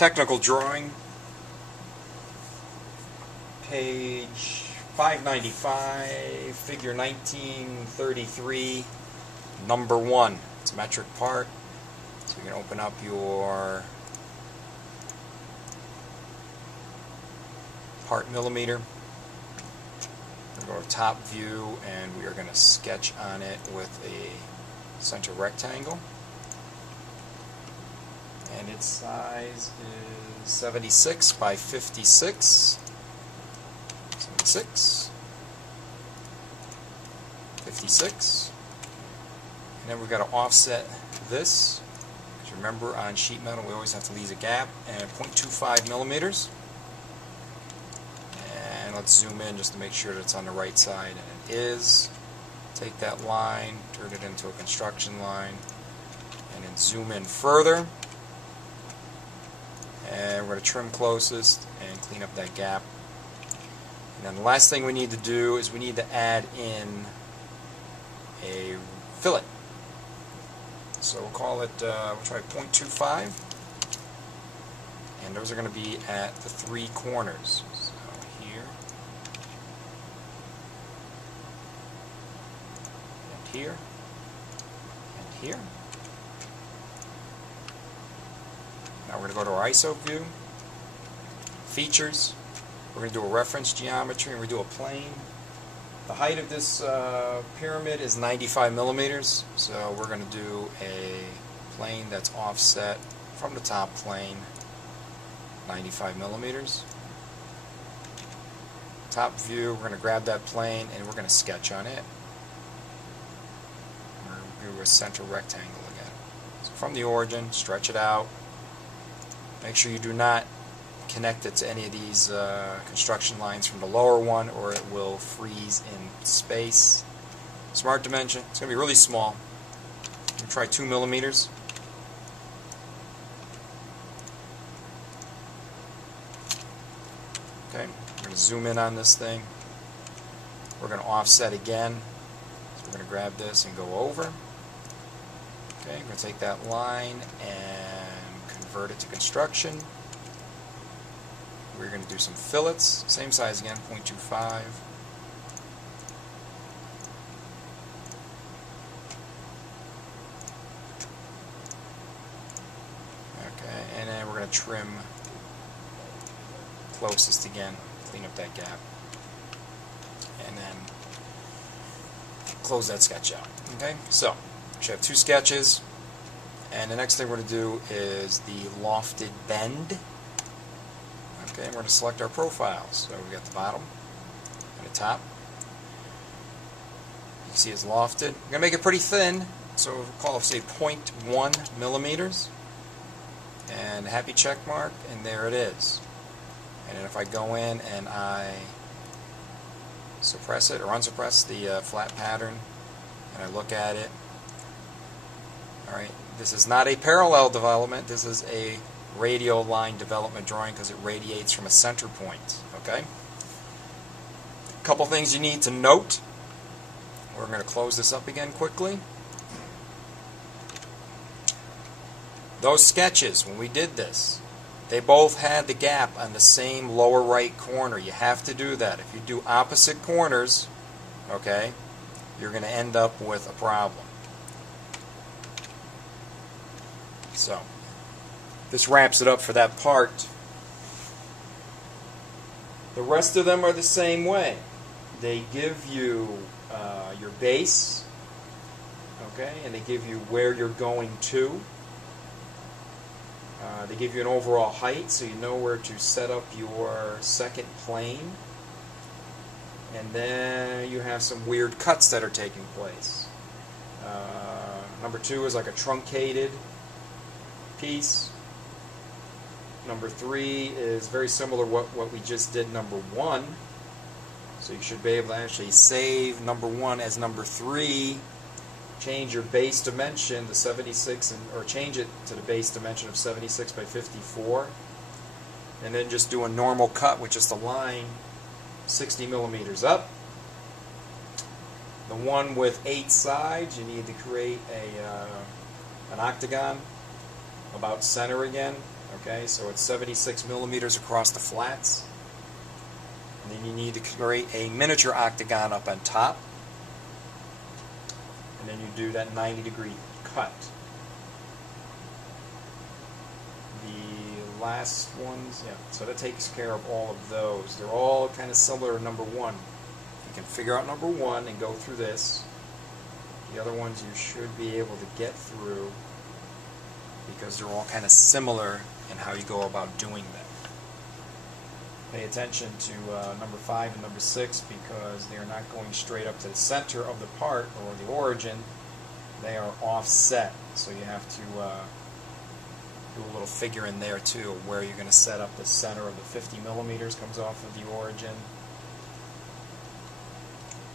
technical drawing, page 595, figure 1933, number 1. It's a metric part. So you can open up your part millimeter. We're going to go to top view, and we are going to sketch on it with a center rectangle. And its size is 76 by 56. 76. 56. And then we've got to offset this. Because remember, on sheet metal we always have to leave a gap, and 0.25 millimeters. And let's zoom in just to make sure that it's on the right side, and it is. Take that line, turn it into a construction line, and then zoom in further. And we're going to trim closest and clean up that gap. And then the last thing we need to do is we need to add in a fillet. So we'll call it, we'll try 0.25. And those are going to be at the 3 corners. So here, and here, and here. Now we're going to go to our ISO view, features. We're going to do a reference geometry, and we're going to do a plane. The height of this pyramid is 95 millimeters, so we're going to do a plane that's offset from the top plane 95 millimeters. Top view, we're going to grab that plane and we're going to sketch on it. We're going to do a center rectangle again. So from the origin, stretch it out. Make sure you do not connect it to any of these construction lines from the lower one, or it will freeze in space. Smart dimension, it's going to be really small. I'm going to try 2 millimeters. Okay, we're going to zoom in on this thing. We're going to offset again. So we're going to grab this and go over. Okay, we're going to take that line and convert it to construction. We're going to do some fillets, same size again, 0.25. Okay, and then we're going to trim closest again, clean up that gap, and then close that sketch out. Okay, so we should have 2 sketches. And the next thing we're going to do is the lofted bend. Okay, and we're going to select our profiles. So we got the bottom and the top. You can see it's lofted. We're going to make it pretty thin, so we'll call it, say, 0.1 millimeters. And happy check mark, and there it is. And then if I go in and I suppress it or unsuppress the flat pattern, and I look at it, alright, this is not a parallel development, this is a radial line development drawing because it radiates from a center point. Okay? A couple things you need to note. We're going to close this up again quickly. Those sketches, when we did this, they both had the gap on the same lower right corner. You have to do that. If you do opposite corners, okay, you're going to end up with a problem. So, this wraps it up for that part. The rest of them are the same way. They give you your base, okay, and they give you where you're going to. They give you an overall height, so you know where to set up your second plane. And then you have some weird cuts that are taking place. Number 2 is like a truncated piece. Number 3 is very similar to what we just did number 1. So you should be able to actually save number 1 as number 3, change your base dimension to 76, or change it to the base dimension of 76 by 54, and then just do a normal cut with just a line 60 millimeters up. The one with 8 sides, you need to create an octagon about center again, Okay, so it's 76 millimeters across the flats. And then you need to create a miniature octagon up on top. And then you do that 90-degree cut. The last ones, yeah, so that takes care of all of those. They're all kind of similar to number one. You can figure out number one and go through this. The other ones you should be able to get through because they're all kind of similar in how you go about doing them. Pay attention to number 5 and number 6 because they are not going straight up to the center of the part or the origin. They are offset, so you have to do a little figure in there too where you're going to set up the center of the 50 millimeters comes off of the origin.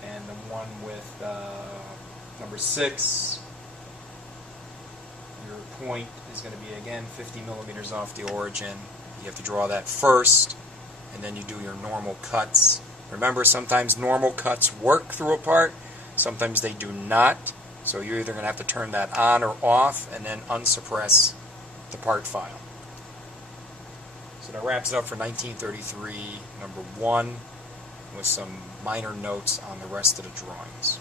And the one with number 6, your point is going to be again 50 millimeters off the origin. You have to draw that first, and then you do your normal cuts. Remember, sometimes normal cuts work through a part, sometimes they do not. So you're either going to have to turn that on or off and then unsuppress the part file. So that wraps it up for 1933, number 1, with some minor notes on the rest of the drawings.